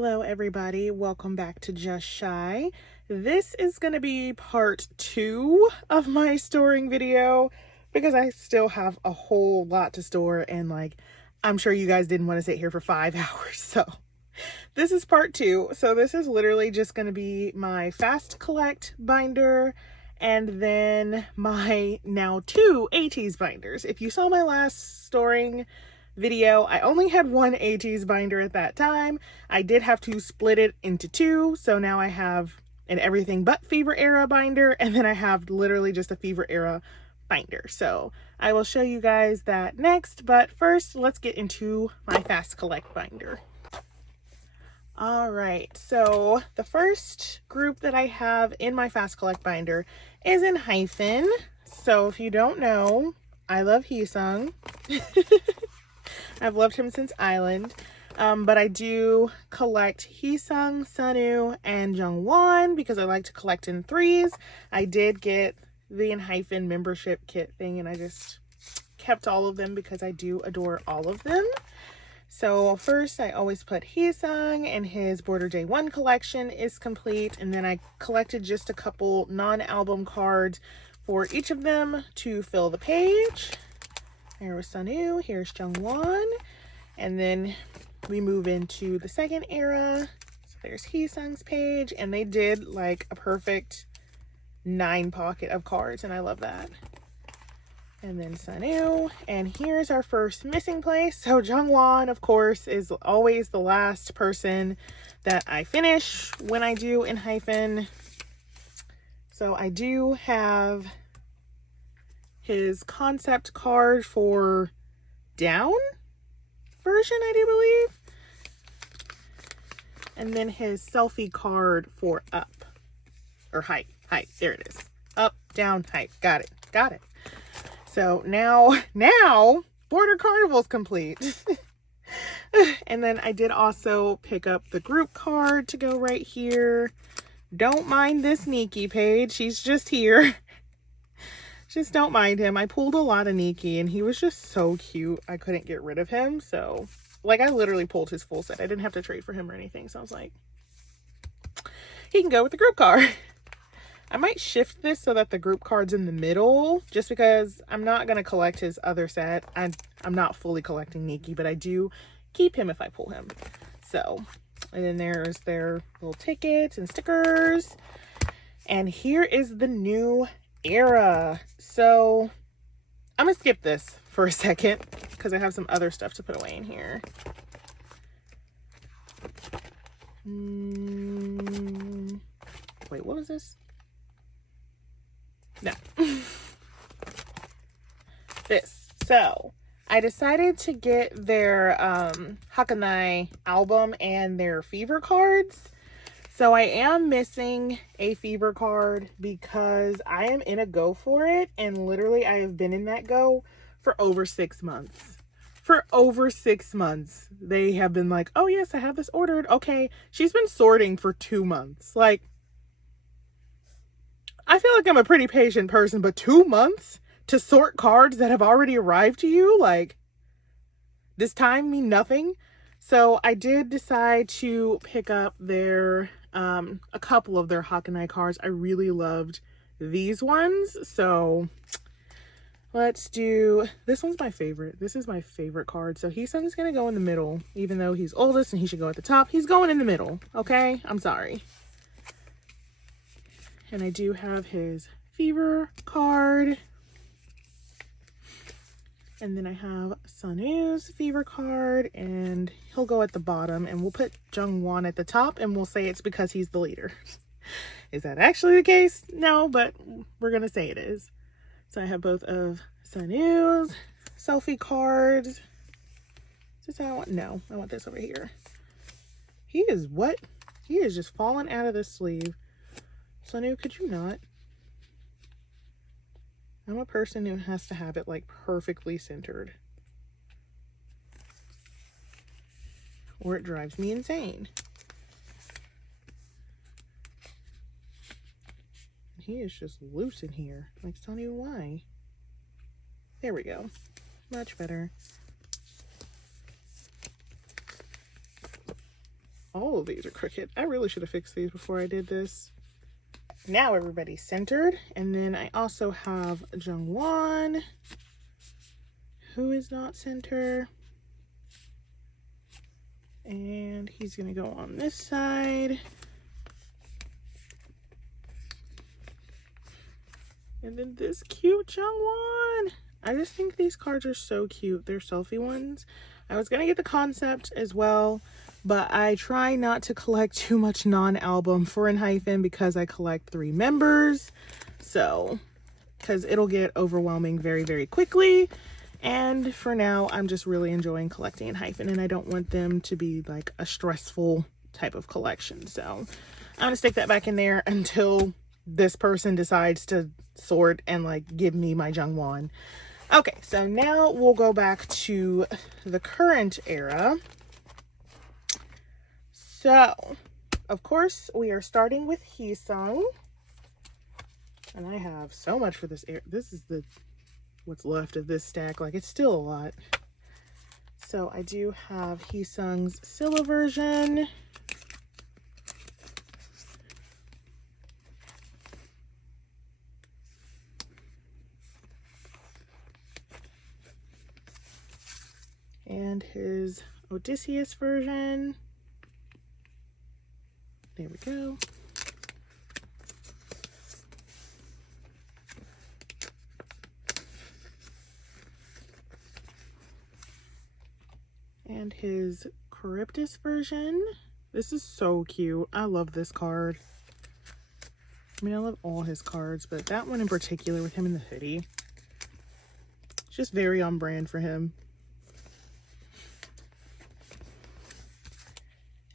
Hello everybody, welcome back to Just Shy. This is going to be part 2 of my storing video because I still have a whole lot to store and I'm sure you guys didn't want to sit here for 5 hours. So this is part 2. So this is literally just going to be my Fast Collect binder and then my now 2 ATEEZ binders. If you saw my last storing video, I only had one ATEEZ binder at that time. I did have to split it into 2, so now I have an everything but Fever Era binder, and then I have literally just a Fever Era binder. So I will show you guys that next, but first let's get into my Fast Collect binder. Alright, so the first group that I have in my Fast Collect binder is Enhypen. So if you don't know, I love Heesung. I've loved him since Island, but I do collect Heesung, Sunwoo, and Jungwon because I like to collect in 3s. I did get the Enhypen membership kit thing and I just kept all of them because I do adore all of them. So first I always put Heesung, and his Border J1 collection is complete, and then I collected just a couple non-album cards for each of them to fill the page. There was Sunwoo, here's Jungwon, and then we move into the second era. So there's Heesung's page, and they did like a perfect 9 pocket of cards, and I love that. And then Sunwoo, and here's our first missing place. So Jungwon, of course, is always the last person that I finish when I do Enhypen. So I do have his concept card for down version, I do believe, and then his selfie card for up or height. There it is. Up, down, height. Got it. So now Border Carnival's complete. And then I did also pick up the group card to go right here. Don't mind this Nikki page. She's just here. Just don't mind him. I pulled a lot of Nikki and he was just so cute. I couldn't get rid of him. So I literally pulled his full set. I didn't have to trade for him or anything. So I was like, he can go with the group card. I might shift this so that the group card's in the middle just because I'm not going to collect his other set. I'm not fully collecting Nikki, but I do keep him if I pull him. So, and then there's their little tickets and stickers. And here is the new era. So I'm gonna skip this for a second because I have some other stuff to put away in here. Wait, what was this? No. This. So I decided to get their Hakanai album and their Fever cards. So I am missing a Fever card because I am in a go for it, and literally I have been in that go for over 6 months. For over 6 months. They have been like, oh yes, I have this ordered. Okay. She's been sorting for 2 months. I feel like I'm a pretty patient person, but 2 months to sort cards that have already arrived to you? Does time mean nothing? So I did decide to pick up their a couple of their Hakanai cards. I really loved these ones, so let's do this. One's my favorite. This is my favorite card. So Heesung's gonna go in the middle, even though he's oldest and he should go at the top. He's going in the middle. Okay, I'm sorry. And I do have his Fever card. And then I have Sunwoo's Fever card, and he'll go at the bottom, and we'll put Jungwon at the top, and we'll say it's because he's the leader. Is that actually the case? No, but we're going to say it is. So I have both of Sunwoo's selfie cards. Is this how I want? No, I want this over here. He is what? He is just falling out of the sleeve. Sunwoo, could you not? I'm a person who has to have it perfectly centered, or it drives me insane. He is just loose in here. Sunwoo, why? There we go. Much better. All of these are crooked. I really should have fixed these before I did this. Now everybody's centered. And then I also have Jungwon, who is not center. And he's going to go on this side. And then this cute Jungwon. I just think these cards are so cute. They're selfie ones. I was going to get the concept as well, but I try not to collect too much non-album for Enhypen because I collect 3 members. So, because it'll get overwhelming very, very quickly. And for now, I'm just really enjoying collecting Enhypen, and I don't want them to be like a stressful type of collection. So I'm going to stick that back in there until this person decides to sort and like give me my Jungwon. Okay, so now we'll go back to the current era. So, of course, we are starting with Heesung. And I have so much for this era. This is what's left of this stack. Like, it's still a lot. So, I do have Heesung's Scylla version. And his Odysseus version. There we go. And his Charybdis version. This is so cute. I love this card. I mean, I love all his cards, but that one in particular with him in the hoodie. It's just very on brand for him.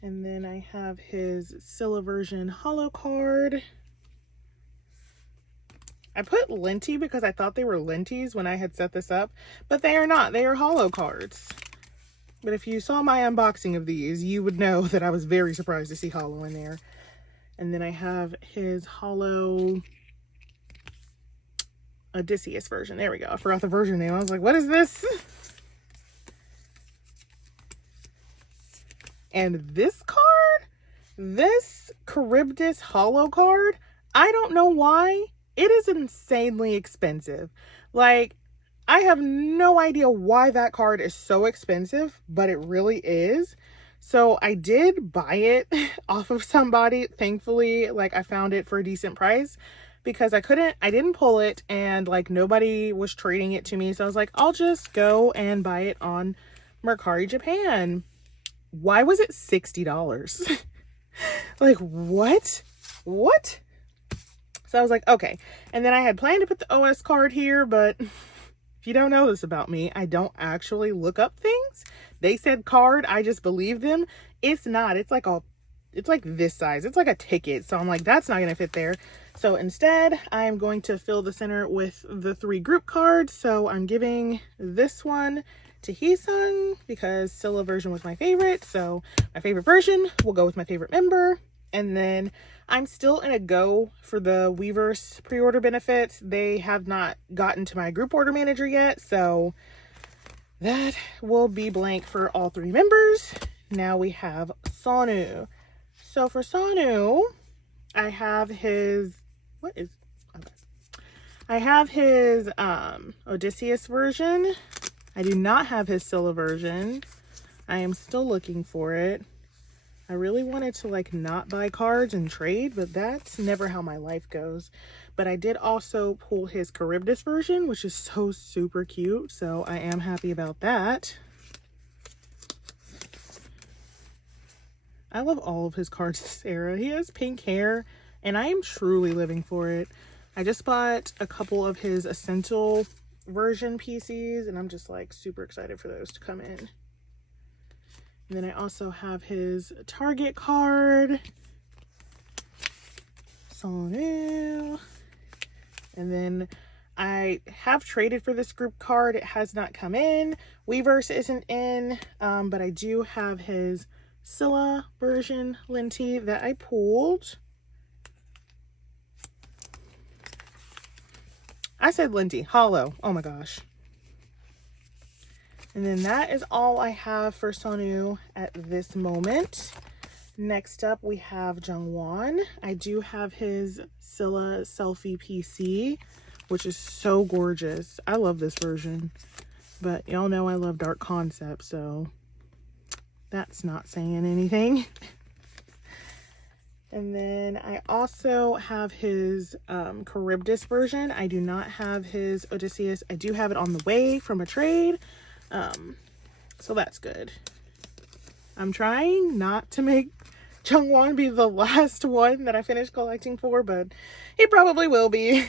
And then I have his Scylla version holo card. I put linty because I thought they were linties when I had set this up, but they are not. They are holo cards. But if you saw my unboxing of these, you would know that I was very surprised to see holo in there. And then I have his holo Odysseus version. There we go. I forgot the version name. I was like, what is this? And this card, this Charybdis holo card, I don't know why, it is insanely expensive. Like, I have no idea why that card is so expensive, but it really is. So I did buy it off of somebody. Thankfully, like, I found it for a decent price because I didn't pull it, and like nobody was trading it to me. So I was like, I'll just go and buy it on Mercari Japan. Why was it $60? Like, what? So I was like, okay. And then I had planned to put the OS card here, but if you don't know this about me, I don't actually look up things. They said card, I just believe them. It's not. It's like this size. It's like a ticket. So I'm like, that's not going to fit there. So instead, I'm going to fill the center with the 3 group cards. So I'm giving this one to Heesung because Scylla version was my favorite. So my favorite version will go with my favorite member. And then I'm still in a go for the Weverse pre-order benefits. They have not gotten to my group order manager yet. So that will be blank for all 3 members. Now we have Sonu. So for Sonu, I have his, I have his Odysseus version. I do not have his Scylla version. I am still looking for it. I really wanted to like not buy cards and trade, but that's never how my life goes. But I did also pull his Charybdis version, which is so super cute. So I am happy about that. I love all of his cards this era. He has pink hair and I am truly living for it. I just bought a couple of his Essential version PCs and I'm just like super excited for those to come in. And then I also have his Target card. Sonu. And then I have traded for this group card. It has not come in. Weverse isn't in, but I do have his Scylla version linty that I pulled. I said linty, hollow. Oh my gosh. And then that is all I have for Sonu at this moment. Next up, we have Jungwon. I do have his Scylla Selfie PC, which is so gorgeous. I love this version, but y'all know I love dark concepts, so that's not saying anything. And then I also have his Charybdis version. I do not have his Odysseus. I do have it on the way from a trade, so that's good. I'm trying not to make Jungwon be the last one that I finish collecting for, but he probably will be.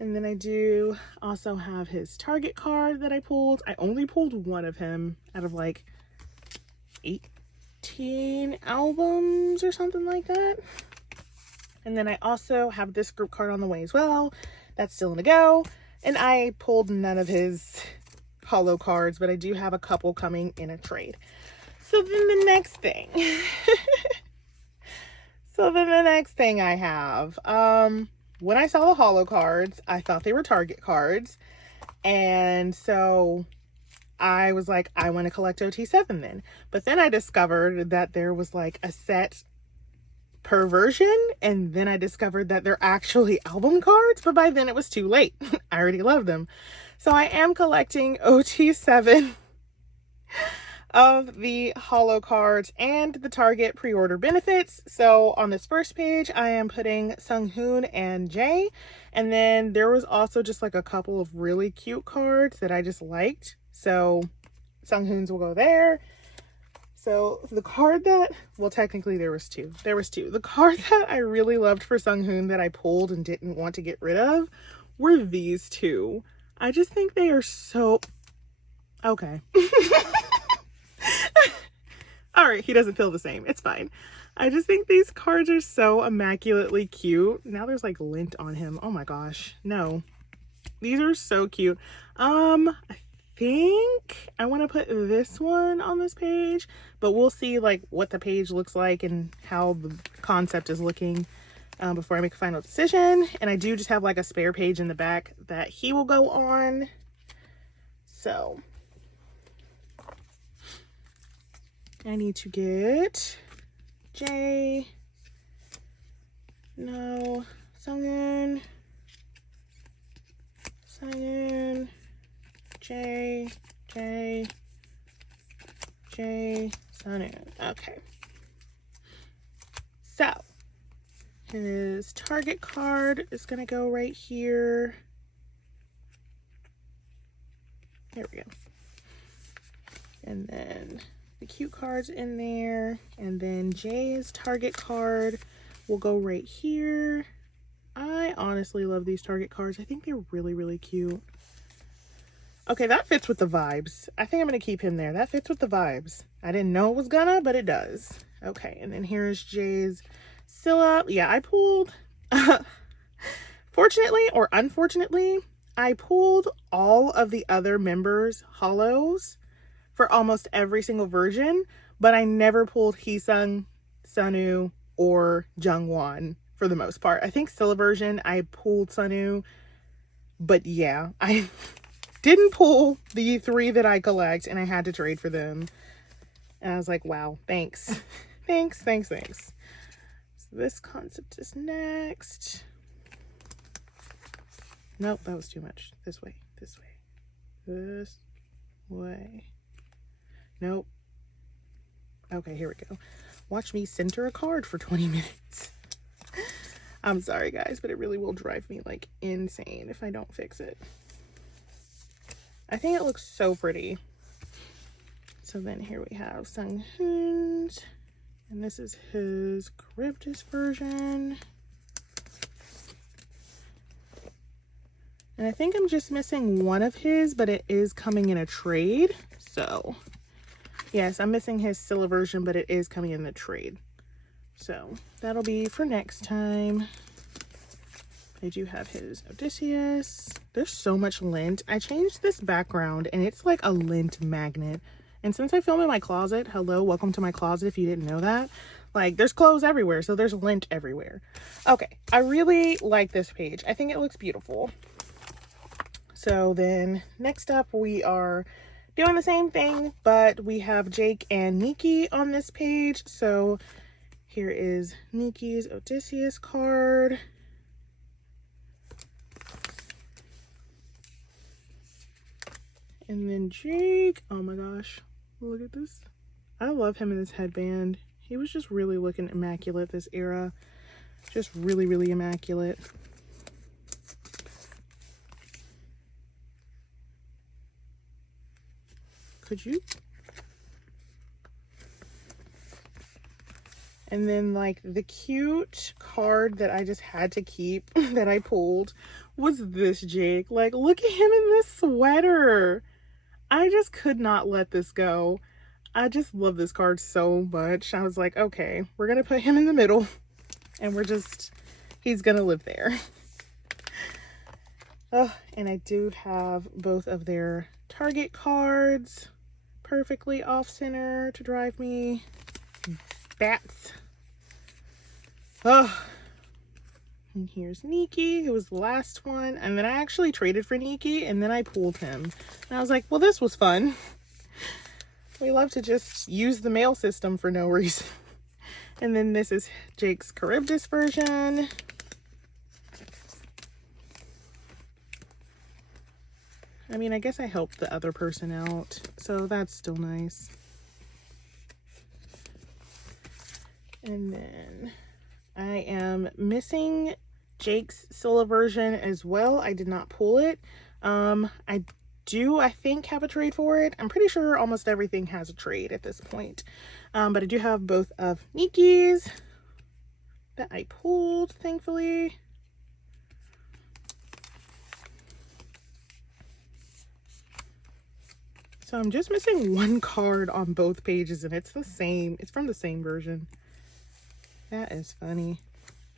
And then I do also have his Target card that I pulled. I only pulled one of him out of like 18 albums or something like that. And then I also have this group card on the way as well. That's still in a go. And I pulled none of his holo cards, but I do have a couple coming in a trade. So then the next thing. I have, when I saw the holo cards, I thought they were Target cards. And so I was like, I want to collect OT7 then. But then I discovered that there was like a set per version. And then I discovered that they're actually album cards. But by then it was too late. I already love them. So I am collecting OT7 of the holo cards and the Target pre-order benefits. So on this first page, I am putting Sunghoon and Jae. And then there was also just like a couple of really cute cards that I just liked. So Sunghoon's will go there. So the card that, well, technically there was two. The card that I really loved for Sunghoon that I pulled and didn't want to get rid of were these two. I just think they are so, okay. All right, he doesn't feel the same. It's fine. I just think these cards are so immaculately cute. Now there's like lint on him. Oh my gosh. No. These are so cute. I think I want to put this one on this page, but we'll see like what the page looks like and how the concept is looking before I make a final decision. And I do just have like a spare page in the back that he will go on. So I need to get Jae, no, Sunghoon, Jae, Sunghoon. Okay. So his Target card is gonna go right here. There we go. And then the cute cards in there. And then Jae's Target card will go right here. I honestly love these Target cards. I think they're really, really cute. Okay, that fits with the vibes. I think I'm going to keep him there. That fits with the vibes. I didn't know it was gonna, but it does. Okay, and then here's Jae's Scylla. Yeah, I pulled, fortunately or unfortunately, I pulled all of the other members' holos for almost every single version, but I never pulled Heesung, Sunwoo, or Jungwon for the most part. I think Scylla version, I pulled Sunwoo, but yeah, I didn't pull the three that I collect, and I had to trade for them. And I was like, wow, thanks. thanks. So this concept is next. Nope, that was too much. This way. Nope. Okay, here we go. Watch me center a card for 20 minutes. I'm sorry, guys, but it really will drive me like insane if I don't fix it. I think it looks so pretty. So then here we have Sunghoon's, and this is his Charybdis version. And I think I'm just missing one of his, but it is coming in a trade. So yes, I'm missing his Scylla version, but it is coming in the trade. So that'll be for next time. I do have his Odysseus. There's so much lint. I changed this background and it's like a lint magnet. And since I film in my closet, hello, welcome to my closet if you didn't know that. Like, there's clothes everywhere, so there's lint everywhere. Okay, I really like this page. I think it looks beautiful. So then next up we are doing the same thing, but we have Jake and Nikki on this page. So here is Nikki's Odysseus card. And then Jake, oh my gosh, look at this. I love him in this headband. He was just really looking immaculate this era. Just really, really immaculate. Could you? And then like the cute card that I just had to keep that I pulled was this Jake. Like, look at him in this sweater. I just could not let this go. I just love this card so much. I was like, okay, we're going to put him in the middle and he's going to live there. Oh, and I do have both of their Target cards perfectly off center to drive me bats. Oh, and here's Nikki, who was the last one. And then I actually traded for Nikki and then I pulled him. And I was like, well, this was fun. We love to just use the mail system for no reason. And then this is Jake's Charybdis version. I mean, I guess I helped the other person out, so that's still nice. And then I am missing Jake's Scylla version as well. I did not pull it. I think, have a trade for it. I'm pretty sure almost everything has a trade at this point. But I do have both of Nikki's that I pulled, thankfully. So I'm just missing one card on both pages and it's the same. It's from the same version. That is funny.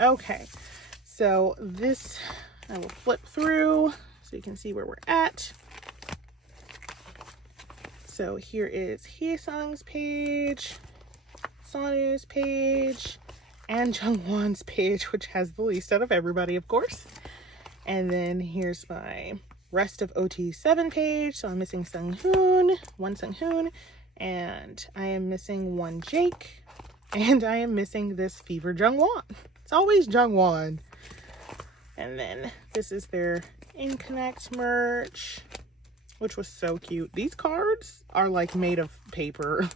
Okay, so this I will flip through so you can see where we're at. So here is Hyesung's page, Sonu's page, and Jungwon's page, which has the least out of everybody, of course. And then here's my rest of OT7 page. So I'm missing one Sunghoon, and I am missing one Jake, and I am missing this Fever Jungwon. It's always Jungwon. And then this is their InConnect merch, which was so cute. These cards are like made of paper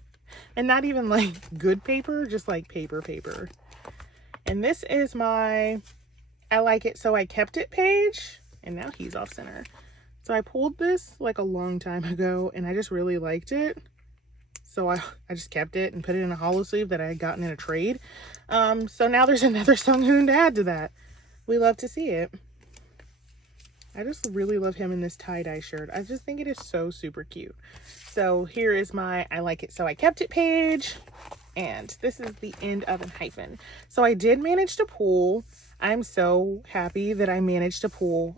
and not even like good paper, just like paper. And this is my I like it so I kept it page, and now he's off center. So I pulled this like a long time ago and I just really liked it. So I just kept it and put it in a holo sleeve that I had gotten in a trade. So now there's another Sunghoon to add to that. We love to see it. I just really love him in this tie-dye shirt. I just think it is so super cute. So here is my I like it so I kept it page. And this is the end of Enhypen. So I did manage to pull. I'm so happy that I managed to pull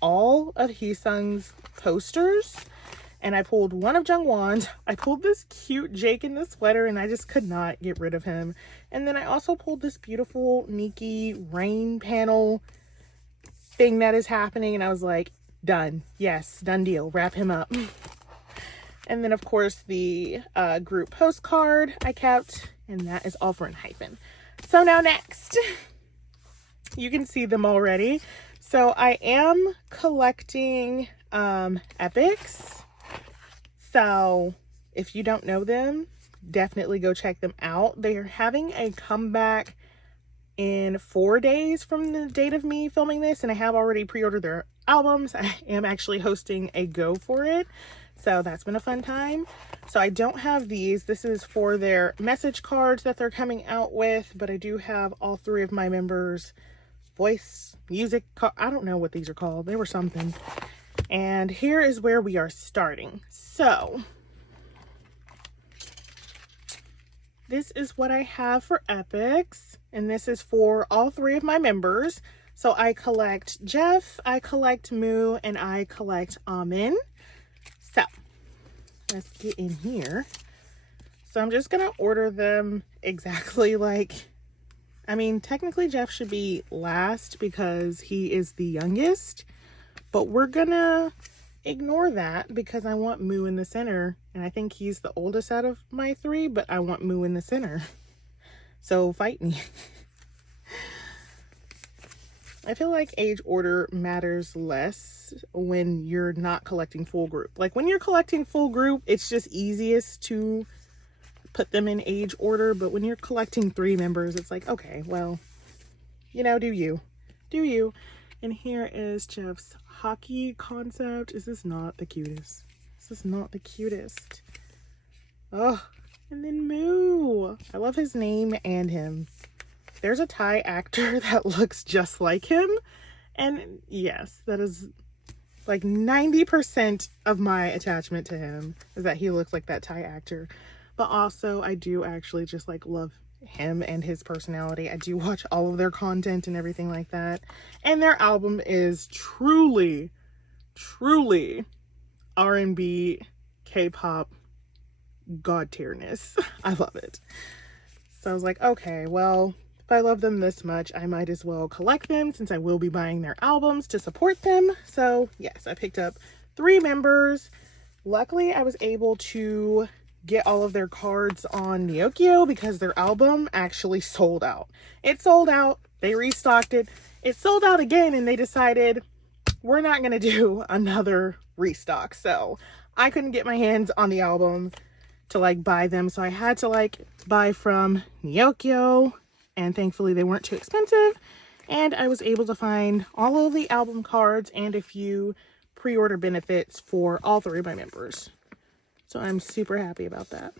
all of Hyesung's posters. And I pulled one of Jungwon's. I pulled this cute Jake in the sweater and I just could not get rid of him. And then I also pulled this beautiful Nikki rain panel thing that is happening. And I was like, done. Yes, done deal. Wrap him up. And then of course the group postcard I kept. And that is all for Enhypen. So now next, you can see them already. So I am collecting Epex. So if you don't know them, definitely go check them out. They are having a comeback in 4 days from the date of me filming this, and I have already pre-ordered their albums. I am actually hosting a go for it, so that's been a fun time. So I don't have these. This is for their message cards that they're coming out with, but I do have all 3 of my members' voice, music, I don't know what these are called. They were something. And here is where we are starting. So this is what I have for Epex, and this is for all 3 of my members. So I collect Jeff, I collect Moo, and I collect Amin. So let's get in here. So I'm just gonna order them exactly like, I mean, technically Jeff should be last because he is the youngest, but we're gonna ignore that because I want Moo in the center. And I think he's the oldest out of my three, but I want Moo in the center. So fight me. I feel like age order matters less when you're not collecting full group. Like when you're collecting full group, it's just easiest to put them in age order. But when you're collecting 3 members, it's like, okay, well, you know, do you. Do you. And here is Jeff's hockey concept. Is this not the cutest? This is not the cutest. Oh, and then Moo. I love his name and him. There's a Thai actor that looks just like him. And yes, that is like 90% of my attachment to him is that he looks like that Thai actor. But also I do actually just like love him and his personality. I do watch all of their content and everything like that. And their album is truly R&B, K-pop, god tierness. I love it. So I was like, okay, well, if I love them this much, I might as well collect them since I will be buying their albums to support them. So yes, I picked up 3 members. Luckily, I was able to get all of their cards on Neokyo because their album actually sold out. It sold out. They restocked it. It sold out again, and they decided we're not going to do another restock. So I couldn't get my hands on the album to like buy them. So I had to like buy from Neokyo. And thankfully they weren't too expensive, and I was able to find all of the album cards and a few pre-order benefits for all 3 of my members. So I'm super happy about that.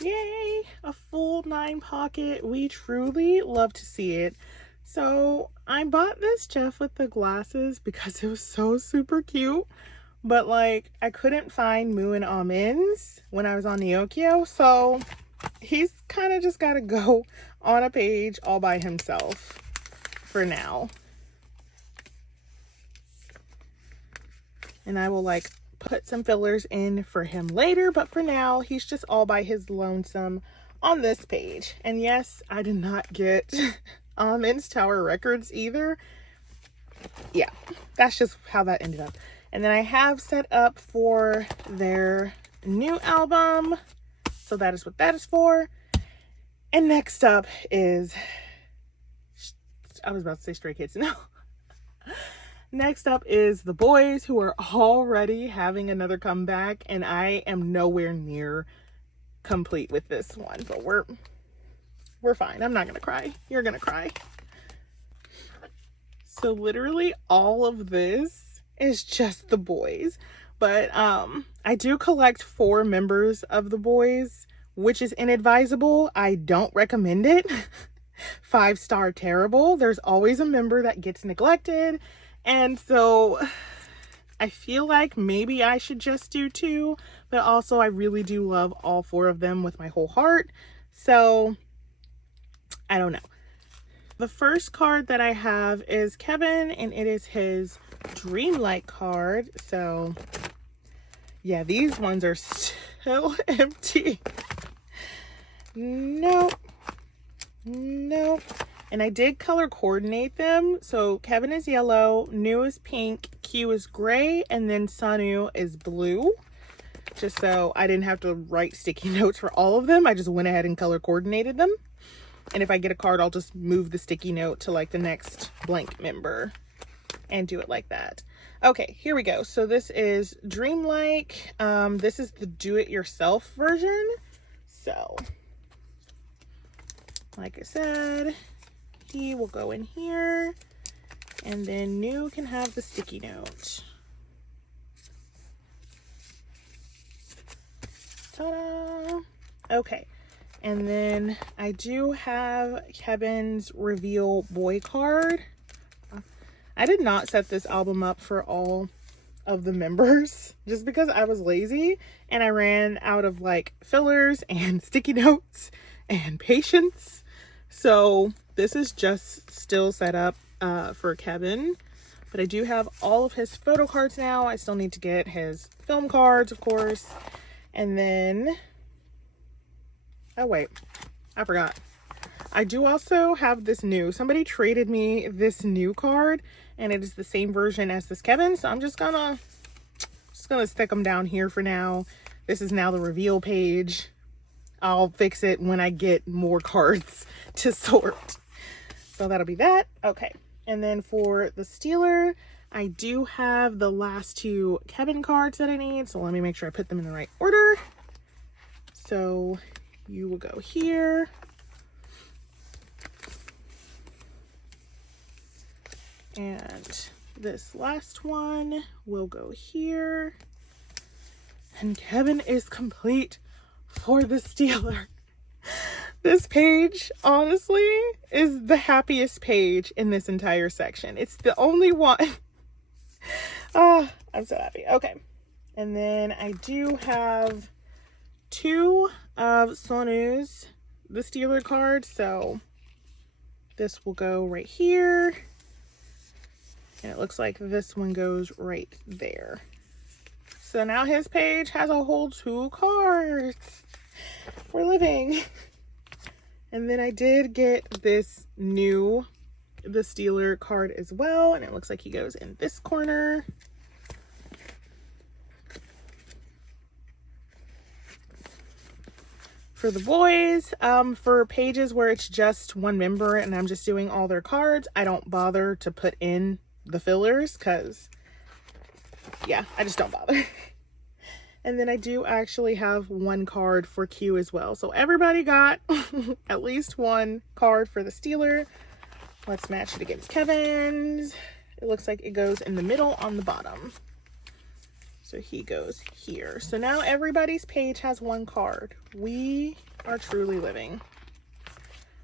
Yay! A full 9 pocket. We truly love to see it. So I bought this Jeff with the glasses because it was so super cute. But like I couldn't find Moo and Almonds when I was on Neokyo. So he's kind of just got to go on a page all by himself for now. And I will like put some fillers in for him later, but for now he's just all by his lonesome on this page. And yes, I did not get Almonds Tower Records either. Yeah, that's just how that ended up. And then I have set up for their new album, so that is what that is for. And next up is, I was about to say Stray Kids, no. Next up is the Boyz, who are already having another comeback, and I am nowhere near complete with this one, but we're fine. I'm not gonna cry. You're gonna cry. So literally all of this is just the Boyz, but I do collect 4 members of the Boyz, which is inadvisable. I don't recommend it. 5-star terrible. There's always a member that gets neglected. And so I feel like maybe I should just do 2, but also I really do love all 4 of them with my whole heart. So I don't know. The first card that I have is Kevin, and it is his Dreamlight card. So yeah, these ones are still empty. Nope. And I did color coordinate them. So Kevin is yellow, Nu is pink, Q is gray, and then Sanu is blue. Just so I didn't have to write sticky notes for all of them. I just went ahead and color coordinated them. And if I get a card, I'll just move the sticky note to like the next blank member and do it like that. Okay, here we go. So this is Dreamlike. This is the do-it-yourself version. So, like I said, he will go in here, and then Nu can have the sticky note. Ta-da! Okay, And then I do have Kevin's reveal boy card. I did not set this album up for all of the members just because I was lazy and I ran out of like fillers and sticky notes and patience. So this is just still set up for Kevin, but I do have all of his photo cards now. I still need to get his film cards, of course. And then, oh wait, I forgot. I do also have this new, somebody traded me this new card and it is the same version as this Kevin. So I'm just gonna stick them down here for now. This is now the reveal page. I'll fix it when I get more cards to sort. So that'll be that. Okay. And then for the Stealer, I do have the last two Kevin cards that I need. So let me make sure I put them in the right order. So you will go here. And this last one will go here. And Kevin is complete for the Stealer. This page, honestly, is the happiest page in this entire section. It's the only one. Oh, I'm so happy. Okay. And then I do have two of Sonu's the Stealer cards. So this will go right here. And it looks like this one goes right there. So now his page has a whole 2 cards. We're living. And then I did get this new, the Stealer card as well. And it looks like he goes in this corner. For the boys, for pages where it's just one member and I'm just doing all their cards, I don't bother to put in the fillers because, yeah, I just don't bother. And then I do actually have one card for Q as well. So everybody got at least one card for the Stealer. Let's match it against Kevin's. It looks like it goes in the middle on the bottom. So he goes here. So now everybody's page has one card. We are truly living.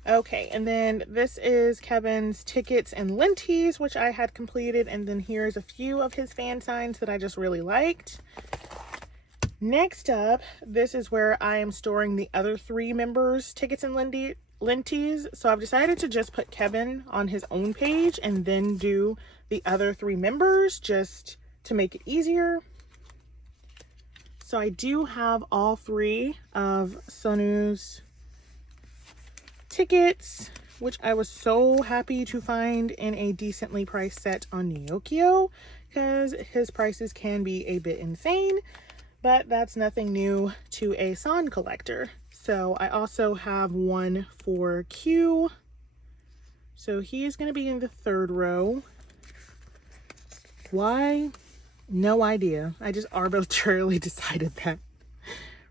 Okay, and then this is Kevin's tickets and lenties, which I had completed. And then here's a few of his fan signs that I just really liked. Next up, this is where I am storing the other 3 members' tickets and lenties. So I've decided to just put Kevin on his own page and then do the other 3 members just to make it easier. So I do have all 3 of Sonu's tickets, which I was so happy to find in a decently priced set on Neokio because his prices can be a bit insane, but that's nothing new to a San collector. So I also have one for Q. So he is going to be in the 3rd row. Why? No idea. I just arbitrarily decided that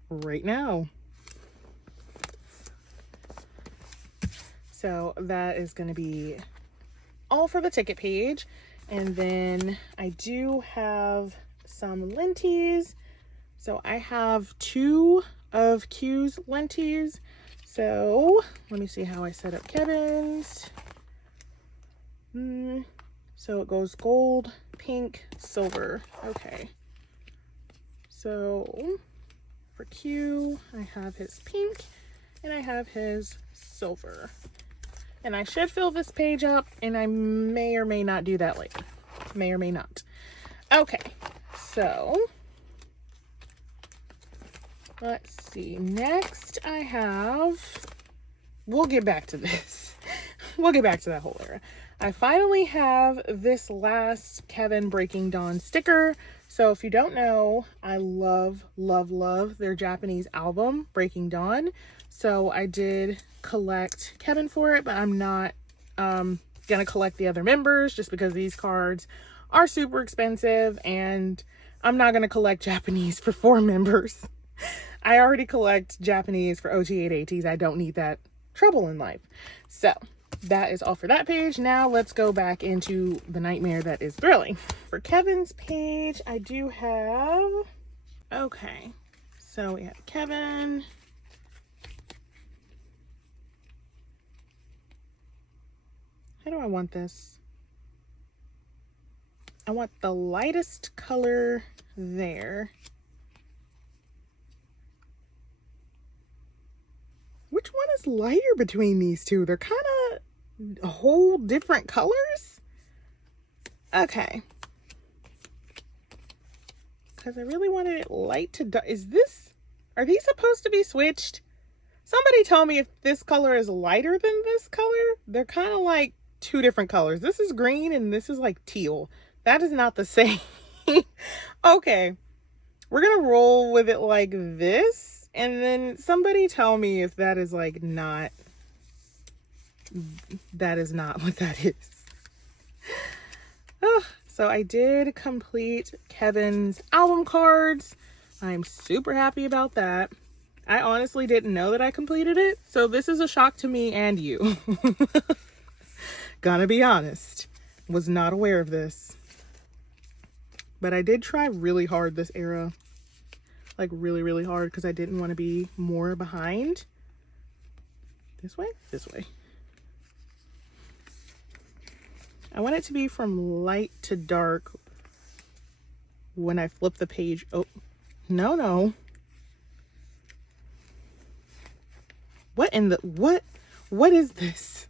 right now. So that is going to be all for the ticket page. And then I do have some lenties. So I have 2 of Q's lenties. So let me see how I set up Kevin's. So it goes gold, pink, silver. Okay. So for Q, I have his pink and I have his silver. And I should fill this page up, and I may or may not do that later. May or may not. Okay, so let's see. Next I have, we'll get back to this. We'll get back to that whole era. I finally have this last Kevin Breaking Dawn sticker. So if you don't know, I love, love, love their Japanese album, Breaking Dawn. So I did collect Kevin for it, but I'm not gonna collect the other members just because these cards are super expensive and I'm not gonna collect Japanese for 4 members. I already collect Japanese for OG8ATs. I don't need that trouble in life. So that is all for that page. Now let's go back into the nightmare that is Thrilling. For Kevin's page, I do have, okay, so we have Kevin. How do I want this? I want the lightest color there. Which one is lighter between these two? They're kind of whole different colors. Okay. Because I really wanted it light to dark. Are these supposed to be switched? Somebody tell me if this color is lighter than this color. They're kind of like two different colors. This is green and this is like teal. That is not the same. Okay. We're going to roll with it like this. And then somebody tell me if that is like not. That is not what that is. Oh, so I did complete Kevin's album cards. I'm super happy about that. I honestly didn't know that I completed it, so this is a shock to me and you. Gonna be honest, was not aware of this. But I did try really hard this era. Like really, really hard because I didn't want to be more behind. This way? This way. I want it to be from light to dark when I flip the page. Oh, no. What in the, what is this?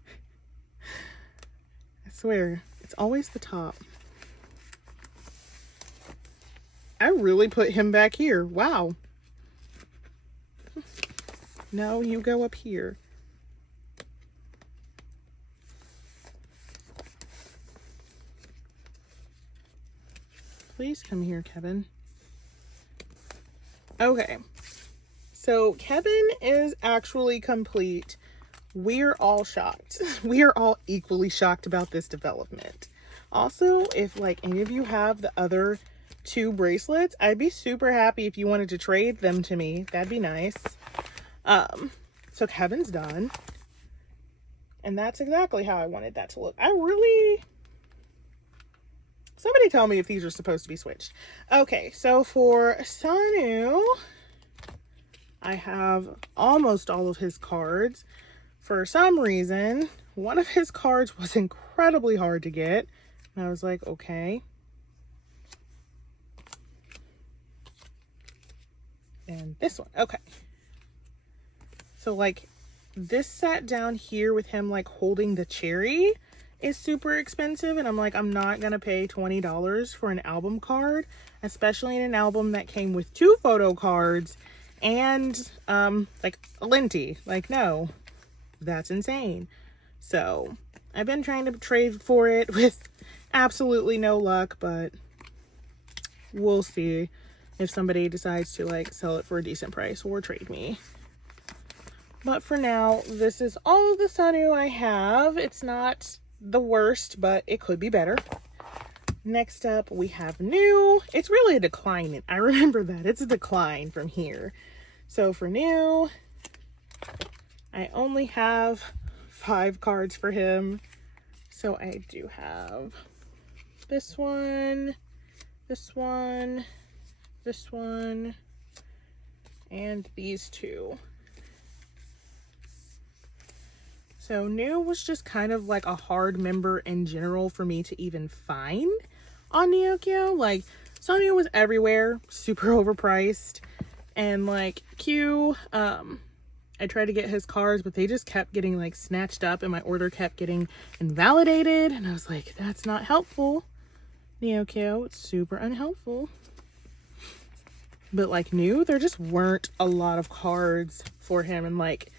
I swear, it's always the top. I really put him back here. Wow. No, you go up here. Please come here, Kevin. Okay. So Kevin is actually complete. We're all shocked. We are all equally shocked about this development. Also, if like any of you have the other two bracelets, I'd be super happy if you wanted to trade them to me. That'd be nice. So Kevin's done. And that's exactly how I wanted that to look. Somebody tell me if these are supposed to be switched. Okay, so for Sanu, I have almost all of his cards. For some reason, one of his cards was incredibly hard to get. And I was like, okay. And this one, okay. So like this set down here with him like holding the cherry is super expensive. And I'm like, I'm not gonna pay $20 for an album card, especially in an album that came with 2 photo cards and like a linty. Like, no, that's insane. So I've been trying to trade for it with absolutely no luck, but we'll see if somebody decides to like sell it for a decent price or trade me. But for now, this is all of the Sanu I have. It's not the worst, but it could be better. Next up, we have new. It's really a decline. I remember that. It's a decline from here. So for new, I only have 5 cards for him. So I do have this one, this one, this one, and these 2. So new was just kind of like a hard member in general for me to even find on Neokyo. Like, Sanu was everywhere, super overpriced. And like Q, I tried to get his cards, but they just kept getting like snatched up and my order kept getting invalidated. And I was like, that's not helpful. Neokyo, it's super unhelpful. But like new, there just weren't a lot of cards for him. And like,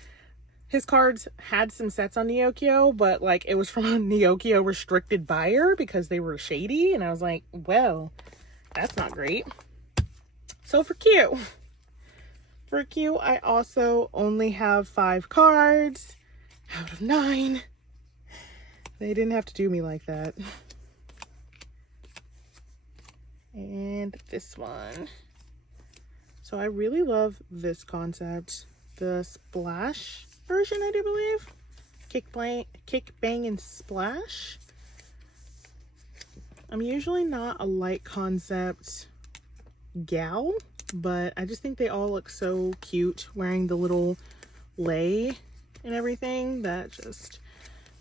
his cards had some sets on Neokyo, but like it was from a Neokyo restricted buyer because they were shady. And I was like, well, that's not great. So for Q, I also only have 5 cards out of 9. They didn't have to do me like that. And this one. So I really love this concept. The splash version, I do believe. Kick, bang, and splash. I'm usually not a light concept gal, but I just think they all look so cute wearing the little lei and everything that just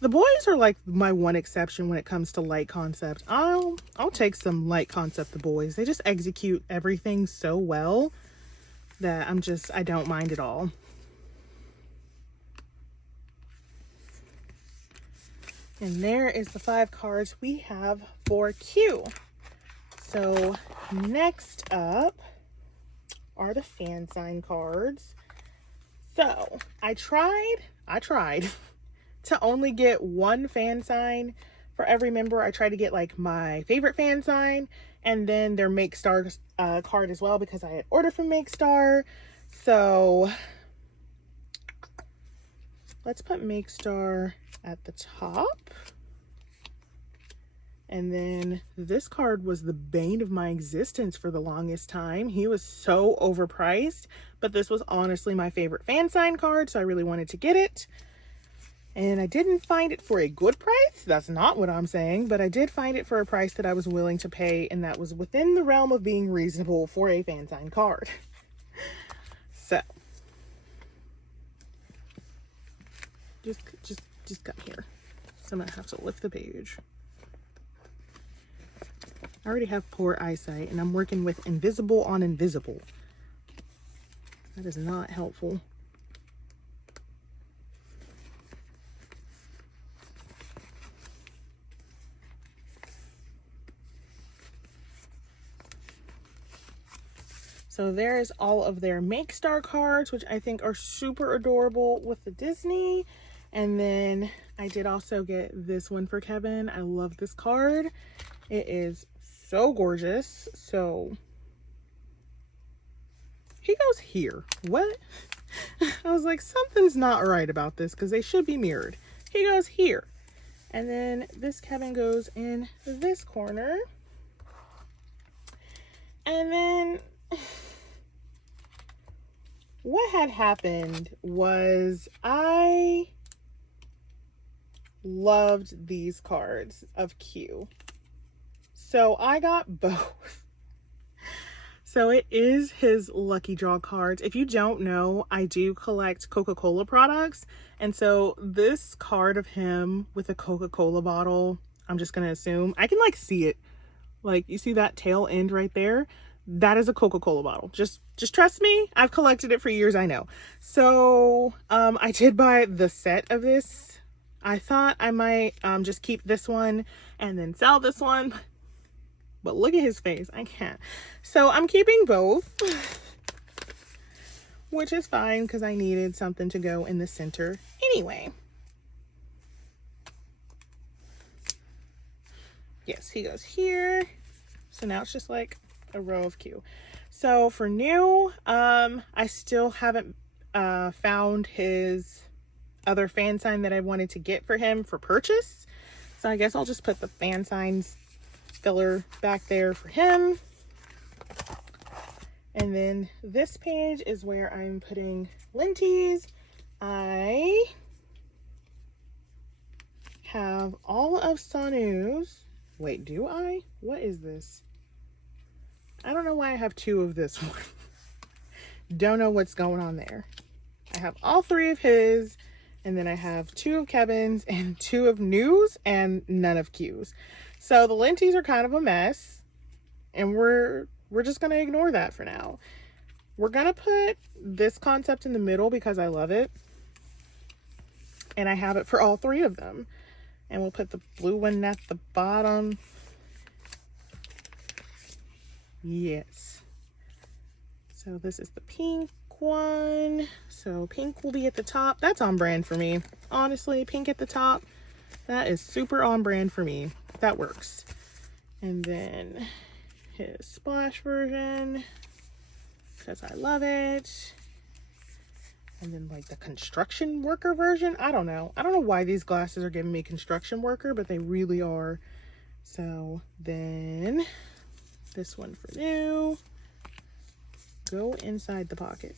The Boyz are like my one exception when it comes to light concept. I'll take some light concept, the Boyz. They just execute everything so well that I don't mind at all. And there is the 5 cards we have for Q. So next up are the fan sign cards. So I tried to only get one fan sign for every member. I tried to get like my favorite fan sign and then their Make Star card as well, because I had ordered from Make Star. So let's put Make Star at the top. And then this card was the bane of my existence for the longest time. He was so overpriced, but this was honestly my favorite fan sign card, so I really wanted to get it. And I didn't find it for a good price. That's not what I'm saying, but I did find it for a price that I was willing to pay, and that was within the realm of being reasonable for a fan sign card. So just come here. So I'm gonna have to lift the page. I already have poor eyesight and I'm working with invisible on invisible. That is not helpful. So there's all of their Make Star cards, which I think are super adorable with the Disney. And then I did also get this one for Kevin. I love this card. It is so gorgeous. So he goes here. What? I was like, something's not right about this because they should be mirrored. He goes here. And then this Kevin goes in this corner. And then what had happened was I loved these cards of Q. So I got both. So it is his lucky draw cards. If you don't know, I do collect Coca-Cola products. And so this card of him with a Coca-Cola bottle, I'm just going to assume, I can like see it. Like you see that tail end right there? That is a Coca-Cola bottle. Just trust me. I've collected it for years, I know. So I did buy the set of this. I thought I might just keep this one and then sell this one. But look at his face. I can't. So I'm keeping both, which is fine because I needed something to go in the center anyway. Yes, he goes here. So now it's just like a row of Q. So for new, I still haven't found his other fan sign that I wanted to get for him for purchase. So I guess I'll just put the fan signs filler back there for him. And then this page is where I'm putting Linty's. I have all of Sanu's. Wait, do I? What is this? I don't know why I have 2 of this one. Don't know what's going on there. I have all 3 of his, and then I have 2 of Kevin's and 2 of New's and none of Q's. So the Linty's are kind of a mess, and we're just going to ignore that for now. We're going to put this concept in the middle because I love it. And I have it for all 3 of them. And we'll put the blue one at the bottom. Yes. So this is the pink one. So pink will be at the top. That's on brand for me. Honestly, pink at the top. That is super on brand for me. That works. And then his splash version, because I love it. And then like the construction worker version. I don't know why these glasses are giving me construction worker, but they really are. So then this one for new. Go inside the pocket.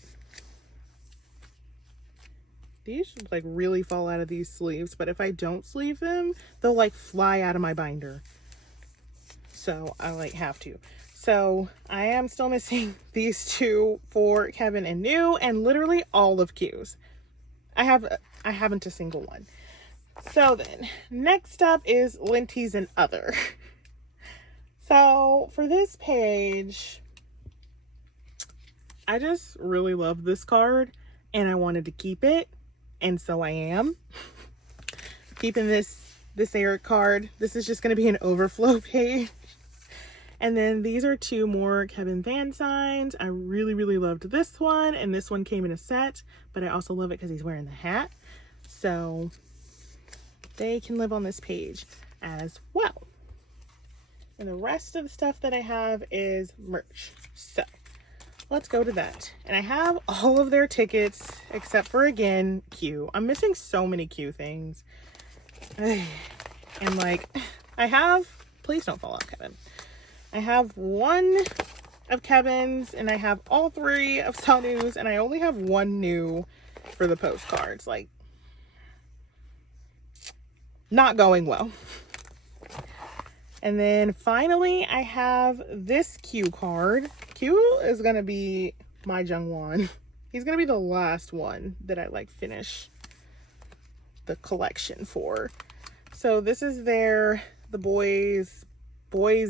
These like really fall out of these sleeves, but if I don't sleeve them, they'll like fly out of my binder. So I like have to. So I am still missing these 2 for Kevin and New, and literally all of Q's. I haven't a single one. So then, next up is Linty's and Other. So for this page, I just really love this card and I wanted to keep it, and so I am keeping this Eric card. This is just going to be an overflow page. And then these are two more Kevin fan signs. I really loved this one, and this one came in a set, but I also love it because he's wearing the hat. So they can live on this page as well. And the rest of the stuff that I have is merch. So let's go to that. And I have all of their tickets except for, again, Q. I'm missing so many Q things. And like, I have, please don't fall out, Kevin. I have one of Kevin's, and I have all three of Sanu's, and I only have one new for the postcards. Like, not going well. And then finally, I have this Q card. Q is going to be my Jungwon. He's going to be the last one that I like finish the collection for. So this is the Boyz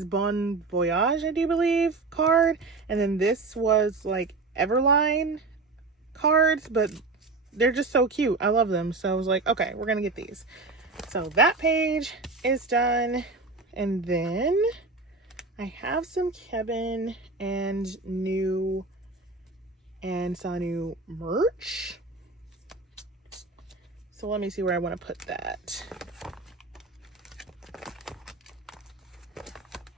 Bon Voyage, I do believe, card. And then this was like Everline cards, but they're just so cute. I love them. So I was like, okay, we're going to get these. So that page is done. And then I have some Kevin and New and Sanu merch. So let me see where I want to put that.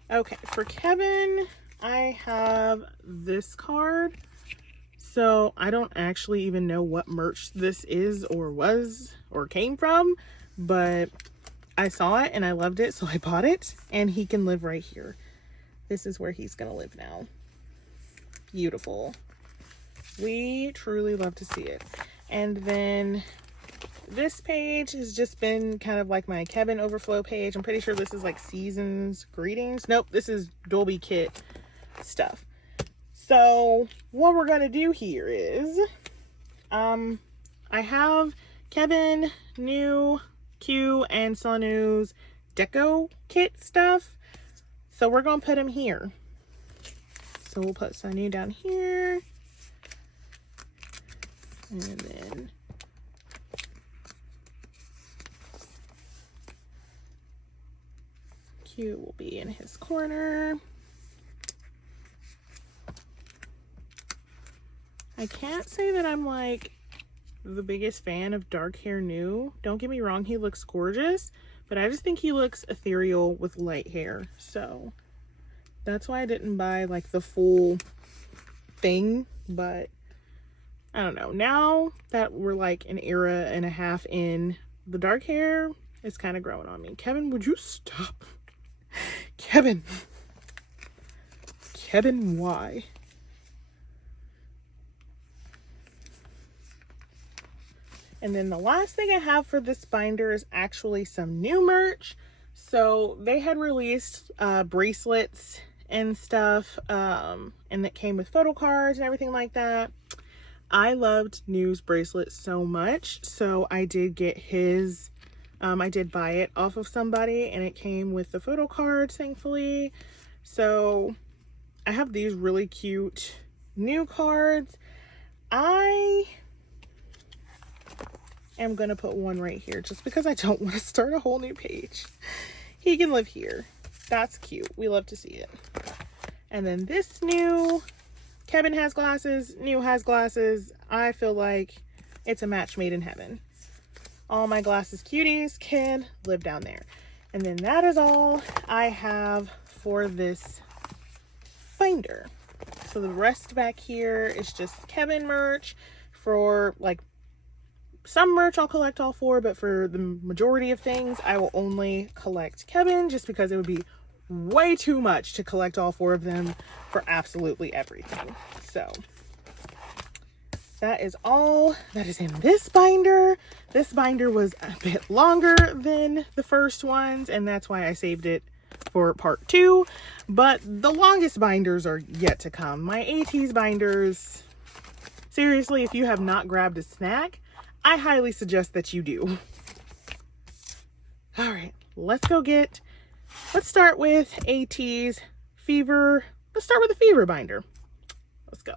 Okay, for Kevin, I have this card. So I don't actually even know what merch this is or was or came from, but I saw it and I loved it, so I bought it, and he can live right here. This is where he's gonna live now. Beautiful. We truly love to see it. And then this page has just been kind of like my Kevin overflow page. I'm pretty sure this is like seasons greetings. Nope, this is Dolby Kit stuff. So what we're gonna do here is I have Kevin, New, Q, and Sanu's deco kit stuff. So we're gonna put him here. So we'll put Sanu down here. And then Q will be in his corner. I can't say that I'm like the biggest fan of dark hair New. Don't get me wrong, he looks gorgeous, but I just think he looks ethereal with light hair. So that's why I didn't buy like the full thing, but I don't know. Now that we're like an era and a half in, the dark hair is kind of growing on me. Kevin, would you stop? Kevin, why? And then the last thing I have for this binder is actually some new merch. So they had released bracelets and stuff, and that came with Photocards and everything like that. I loved New's bracelet so much, so I did get his. I did buy it off of somebody, and it came with the Photocards, thankfully. So I have these really cute new cards. I am gonna put one right here just because I don't want to start a whole new page. He can live here. That's cute. We love to see it. And then this New, Kevin has glasses, New has glasses. I feel like it's a match made in heaven. All my glasses cuties can live down there. And then that is all I have for this binder. So the rest back here is just Kevin merch. For like some merch I'll collect all four, but for the majority of things I will only collect Kevin, just because it would be way too much to collect all four of them for absolutely everything. So that is all that is in this binder. This binder was a bit longer than the first ones, and that's why I saved it for part 2. But the longest binders are yet to come. My ATEEZ binders, seriously, if you have not grabbed a snack, I highly suggest that you do. let's start with AT's Fever. Let's start with the Fever binder. Let's go.